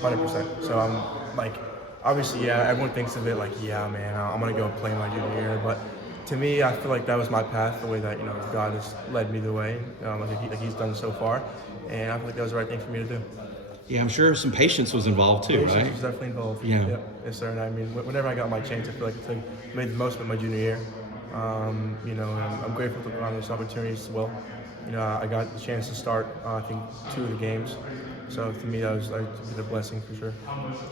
100%. So I'm like, obviously, yeah, everyone thinks of it like, yeah, man, I'm gonna go play my junior year, but to me, I feel like that was my path, the way that God has led me the way, like He's done so far, and I feel like that was the right thing for me to do. Yeah, I'm sure some patience was involved too, Patience right? was definitely involved. Yeah. Yep. Yes, sir. And I mean, whenever I got my chance, I feel like made the most of my junior year. And I'm grateful to go on those opportunities as well. I got the chance to start, I think, 2 of the games. So to me, that was a blessing for sure.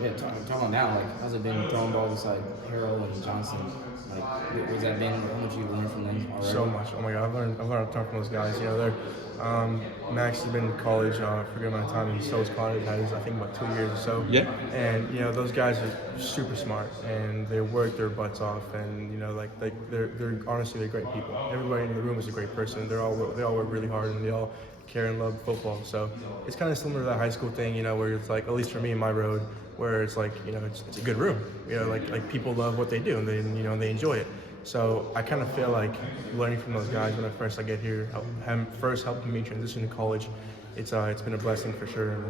Yeah, talking about now, like, how's it been throwing balls beside Harrell and Johnson? Like, what's that been? How much you learned from them already? So much. Oh my God, I've learned a ton from those guys. They're Max has been in college for a good amount of time, and so is Connor. That is, I think, about 2 years or so. Yeah. And those guys are super smart, and they work their butts off, and they're honestly they're great people. Everybody in the room is a great person. They all work really hard, and they all care and love football. So it's kind of similar to that high school thing, where it's like, at least for me in my road, where it's like, it's a good room. Like people love what they do, and they enjoy it. So I kind of feel like learning from those guys when I first get here, helping me transition to college. It's been a blessing for sure, and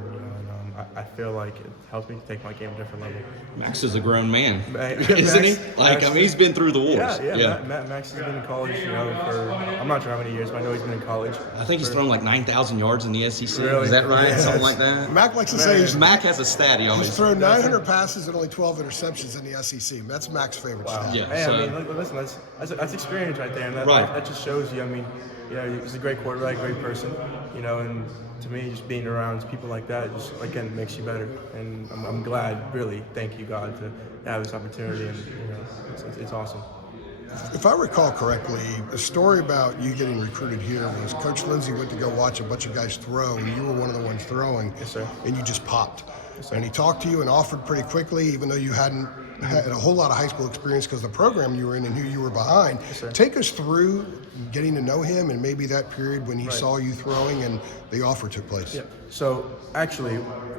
I feel like it helps me take my game to a different level. Max is a grown man, Max, isn't he? Like, I mean, he's been through the wars. Yeah. Max has been in college, for I'm not sure how many years, but I know he's been in college. I think he's thrown like 9,000 yards in the SEC. Really? Is that right? Yeah, Something like that. Mac likes to say Mac has a stat. he's thrown 900 passes and only 12 interceptions in the SEC. That's Mac's favorite stat. Yeah. Hey, So, I mean, listen, that's experience right there, and that just shows you. I mean, he's a great quarterback, great person, and to me, just being around people like that just again makes you better. And I'm glad, really, thank you God to have this opportunity, and it's awesome. If I recall correctly, a story about you getting recruited here was Coach Lindsey went to go watch a bunch of guys throw, and you were one of the ones throwing. Yes, sir. And you just popped. Yes, sir. And he talked to you and offered pretty quickly, even though you hadn't had a whole lot of high school experience because the program you were in and who you were behind. Yes, sir. Take us through getting to know him and maybe that period when he saw you throwing and the offer took place. Yeah. So actually,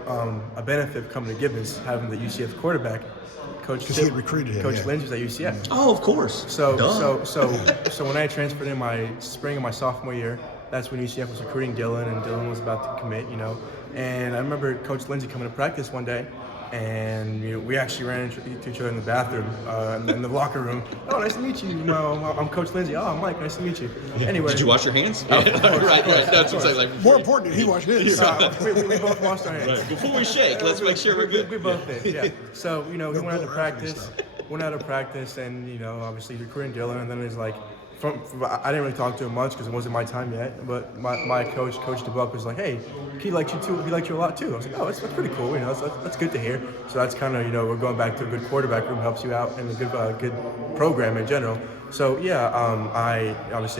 a benefit of coming to Gibbons, having the UCF quarterback, Because he had recruited him. Coach Lynch was at UCF. oh, of course. So when I transferred in my spring of my sophomore year, that's when UCF was recruiting Dylan, and Dylan was about to commit, And I remember Coach Lindsey coming to practice one day, and we actually ran into each other in the bathroom, in the locker room. Oh, nice to meet you. I'm Coach Lindsey. Oh, I'm Mike. Nice to meet you. Anyway, Did you wash your hands? Right. That's what I'm saying. Like, More important, he washed his. we both washed our hands. right. Before we shake, let's make sure we're good. We both did, yeah. So, we went out to practice, and, obviously recruiting Dylan, and then it's like, I didn't really talk to him much because it wasn't my time yet, but my coach, Coach DeBuck, was like, hey, he liked you too. He liked you a lot too. I was like, oh, that's pretty cool. That's good to hear. So that's kind of, we're going back to a good quarterback room, helps you out, and a good program in general. So yeah, I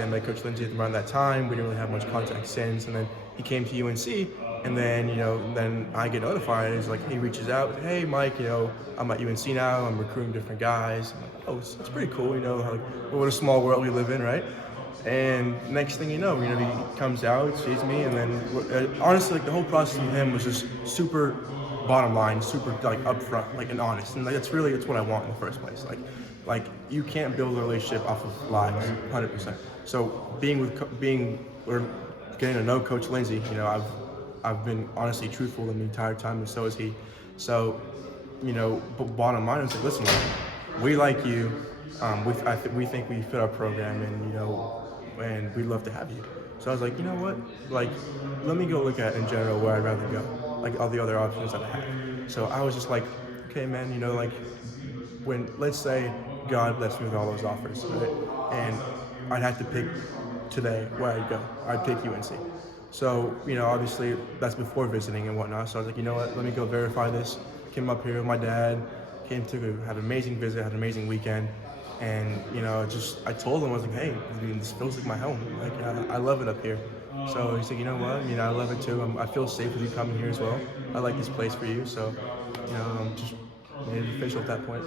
met Coach Lindsey around that time. We didn't really have much contact since, and then he came to UNC. And then, then I get notified. It's like he reaches out, hey, Mike, I'm at UNC now. I'm recruiting different guys. I'm like, oh, that's pretty cool. What a small world we live in, right? And next thing you know, he comes out, sees me, and then honestly, the whole process with him was just super bottom line, super upfront, and honest, and that's what I want in the first place. Like you can't build a relationship off of lies, 100%. So getting to know Coach Lindsey, I've been honestly truthful the entire time, and so is he. So, but bottom line is listen, we like you. We think we fit our program, and we'd love to have you. So I was like, you know what? Let me go look at in general where I'd rather go, all the other options that I have. So I was just like, okay, man, when let's say God blessed me with all those offers, right? And I'd have to pick today where I'd go. I'd pick UNC. So, obviously that's before visiting and whatnot. So I was like, you know what, let me go verify this. Came up here with my dad, had an amazing visit, had an amazing weekend. And, I told him, I was like, hey, this feels like my home. I love it up here. So he's like, you know what, I love it too. I feel safe with you coming here as well. I like this place for you. So, just made it official at that point.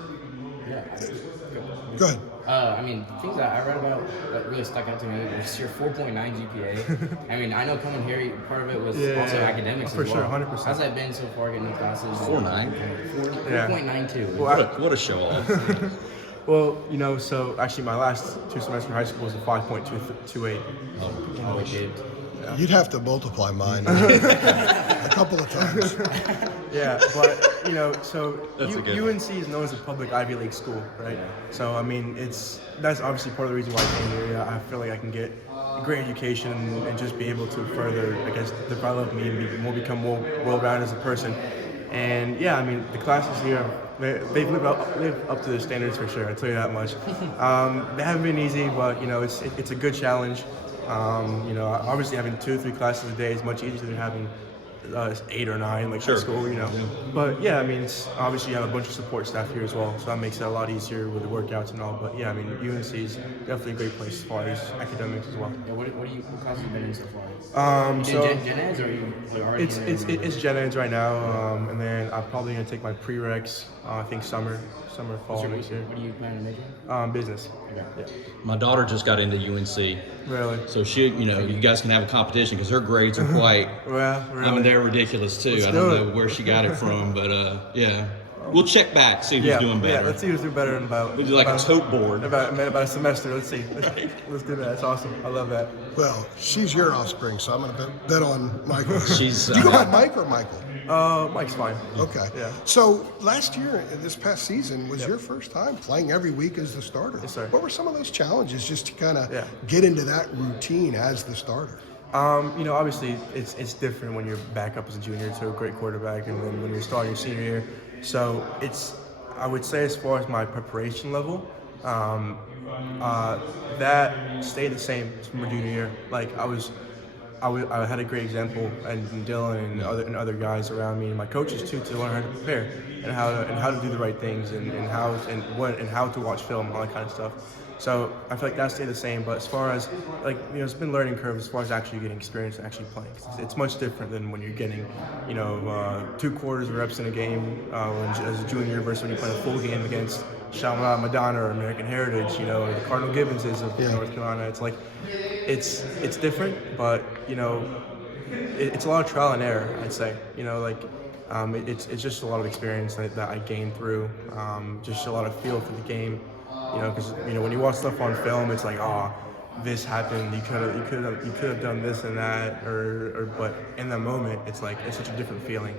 Yeah. Go ahead. Things that I read about that really stuck out to me was your 4.9 GPA. I know coming here, part of it was also academics for as well. sure, 100%. How's that been so far getting into classes? 4.9. 4.92. Well, What a show off. Well, so actually my last 2 semesters in high school was a 5.28. Oh, it did. You'd have to multiply mine. I couple of times. Yeah, but you know, so That's a good one. UNC is known as a public Ivy League school, right? So I mean, that's obviously part of the reason why I came here. I feel like I can get a great education and just be able to further, I guess, develop me and become more well-rounded as a person. And yeah, I mean, the classes here, they've lived up to the standards for sure. I'll tell you that much. They haven't been easy, but you know, it's a good challenge. You know, obviously having 2 or 3 classes a day is much easier than having 8 or 9 like high school, you know. But yeah, I mean, it's obviously you have a bunch of support staff here as well, so that makes it a lot easier with the workouts and all. But yeah, I mean, UNC is definitely a great place as far as academics as well. Yeah, what classes have you been in so far? So Gen Eds, or are you already it's Gen Eds right now, and then I'm probably gonna take my prereqs. I think summer, fall next year. What are you planning to major in? Business. Okay. Yeah. My daughter just got into UNC, Really? so she, you know, you guys can have a competition because her grades are quite. Well, really. I mean, they're ridiculous too. Let's I do don't it. know where she got it from, but yeah, we'll check back, see who's doing better. Yeah, let's see who's doing better in about. We'll do like a tote board. About a semester. Let's see. Let's do that. That's awesome. I love that. Well, she's your offspring, so I'm going to bet on Michael. She's. Do you go by Mike or Michael? Mike's fine. Okay. Yeah. So last year, this past season, was your first time playing every week as the starter. Yes, sir. What were some of those challenges just to kind of Yeah. get into that routine as the starter? You know, obviously it's different when you're back up as a junior to a great quarterback, and then when you're starting your senior year. So I would say as far as my preparation level, that stayed the same from my junior year. Like I had a great example, and Dylan and other guys around me, and my coaches too, to learn how to prepare and how to do the right things and how to watch film and all that kind of stuff. So I feel like that stayed the same. But as far as like, you know, it's been learning curve as far as actually getting experience and actually playing. It's much different than when you're getting, you know, 2 quarters of reps in a game as a junior versus when you play a full game against Shawnee Madonna or American Heritage, you know, or the Cardinal Gibbenses of North Carolina. It's like it's different, but you know, it's a lot of trial and error. I'd say, you know, like. It's just a lot of experience that I gained through, just a lot of feel for the game, you know, because you know when you watch stuff on film, it's like, oh, this happened, you could have done this and that, but in the moment, it's like it's such a different feeling.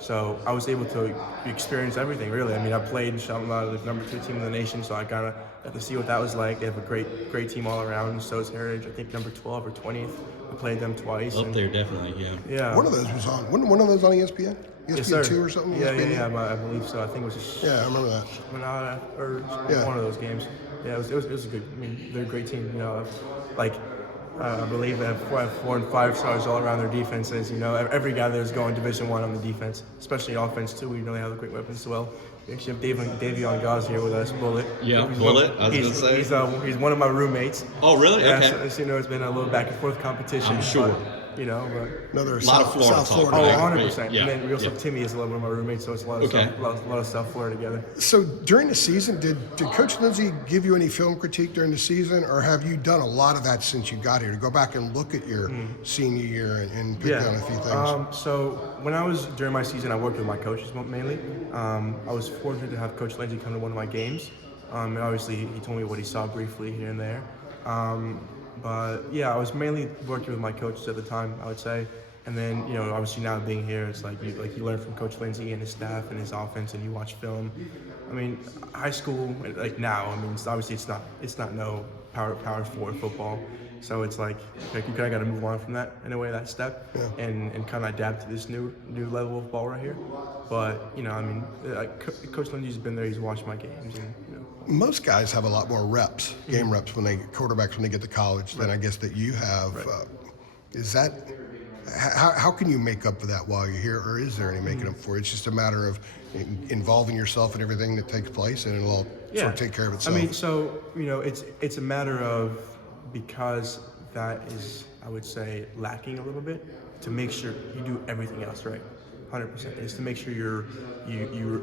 So I was able to experience everything really. I mean, I played in Shawnee, the number 2 team in the nation, so I kind of got to see what that was like. They have a great team all around. So is Heritage, I think number 12 or 20th. I played them twice. Up there, definitely, yeah. Yeah. One of those was on. Wasn't one of those on ESPN? ESPN Yes, sir. 2 or something? Yeah, ESPN? I believe so. I think it was just Yeah, I remember that. or Yeah. one of those games. Yeah, it was a good. I mean, they're a great team. You know, like I believe they have 4 and 5 stars all around their defenses. You know, every guy there's going Division I on the defense, especially offense too. We really have great weapons as well. We actually have Davion Gauze here with us, Bullet. Yeah, Bullet. I was gonna say He's one of my roommates. Oh, really? Yeah, Okay. so you know, it's been a little back and forth competition. I'm sure. But, you know, but Another A lot of Florida South talk. Florida. oh, Right. 100%. Yeah, And then we also yeah. have Timmy is one of my roommates, so it's a lot of Okay. stuff, a lot of stuff Florida together. So during the season, did Coach Lindsey give you any film critique during the season, or have you done a lot of that since you got here to go back and look at your senior year and pick down a few things? So when I was during my season, I worked with my coaches mainly. I was fortunate to have Coach Lindsey come to one of my games, and obviously he told me what he saw briefly here and there. But yeah, I was mainly working with my coaches at the time, I would say. And then, you know, obviously now being here, it's like you learn from Coach Lindsey and his staff and his offense, and you watch film. I mean, high school, like now, I mean, obviously it's not no power 4 football. So it's like you kind of got to move on from that in a way, that step, and kind of adapt to this new level of ball right here. But you know, I mean, Coach Lindsey's been there. He's watched my games, and you know. Most guys have a lot more reps, game reps, quarterbacks when they get to college than I guess that you have. Right. Is that how can you make up for that while you're here, or is there any making up for it? It's just a matter of involving yourself in everything that takes place, and it'll all sort of take care of itself. I mean, so you know, it's a matter of, because that is, I would say, lacking a little bit, to make sure you do everything else right. 100%. Is to make sure you're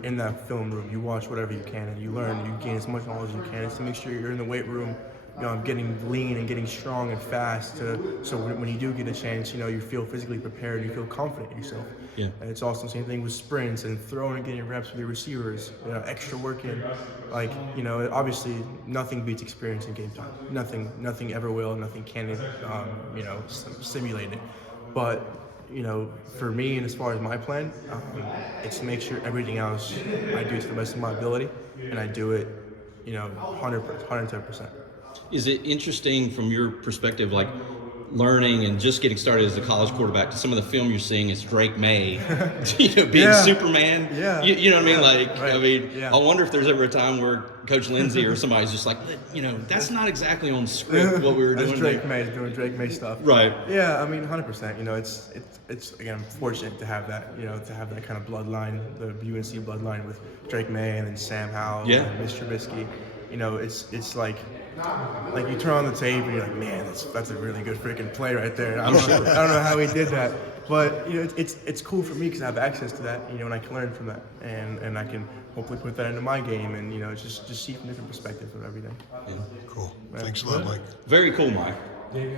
in that film room, you watch whatever you can, and you learn, you gain as much knowledge as you can. It's to make sure you're in the weight room, you know, getting lean and getting strong and fast, so when you do get a chance, you know, you feel physically prepared, you feel confident in yourself. Yeah. And it's also the same thing with sprints and throwing and getting reps with your receivers, you know, extra work in. Like, you know, obviously nothing beats experience in game time. Nothing ever will, nothing can, you know, simulate it. But you know, for me and as far as my plan, it's to make sure everything else I do to the best of my ability, and I do it, you know, 110%. Is it interesting from your perspective, like learning and just getting started as a college quarterback, to some of the film you're seeing is Drake May, you know, being Superman? Yeah. You know what I mean? Like, right. I mean, Yeah. I wonder if there's ever a time where Coach Lindsey or somebody's just like, you know, that's not exactly on script what we were doing. That's Drake there. May doing Drake May stuff. Right. Yeah, I mean, 100%. You know, it's again, I'm fortunate to have that. You know, to have that kind of bloodline, the UNC bloodline with Drake May and then Sam Howell and Mr. Trubisky. You know, it's like you turn on the tape and you're like, man, that's a really good freaking play right there. I don't know how he did that, but you know, it's cool for me because I have access to that. You know, and I can learn from that, and I can hopefully put that into my game, and you know, it's just see from different perspectives of everything. Cool. Thanks a lot, Mike. Very cool, Mike.